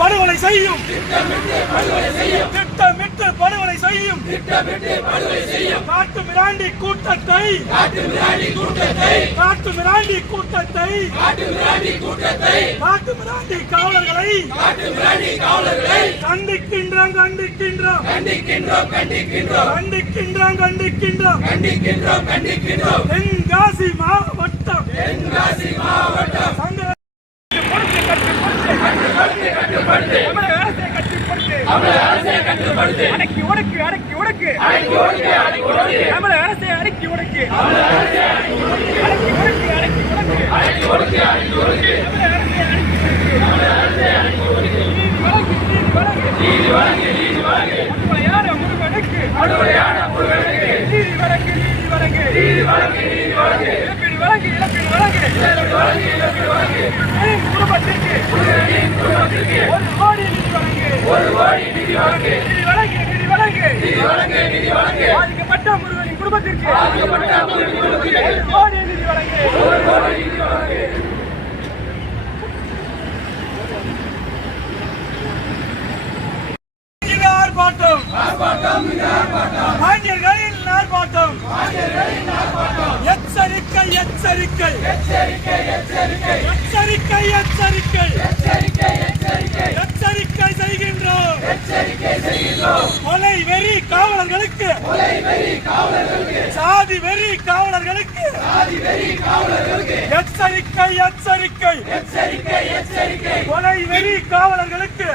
படுகொலை செய்யும் திட்டமிட்டு படுகொலை செய்யும் காட்டு மிராண்டி கூட்டத்தை காட்டு மிராண்டி காவலர்களை கண்டிக்கின்றோம் தென்காசி மாவட்டம் அடக்கி ஒடுக்கு தமிழக அரசை அடக்கி ஒடுக்கு பாதிக்கப்பட்ட முருகனின் குடும்பத்திற்கு ஆர்ப்பாட்டம் ஆட்சியர்களின் ஆர்ப்பாட்டம் எச்சரிக்கை எச்சரிக்கை எச்சரிக்கை எச்சரிக்கை எச்சரிக்கை செய்கின்றோம் கொலை வெறி காவலர்களுக்கு சாதி வெறி காவலர்களுக்கு எச்சரிக்கை எச்சரிக்கை கொலை வெறி காவலர்களுக்கு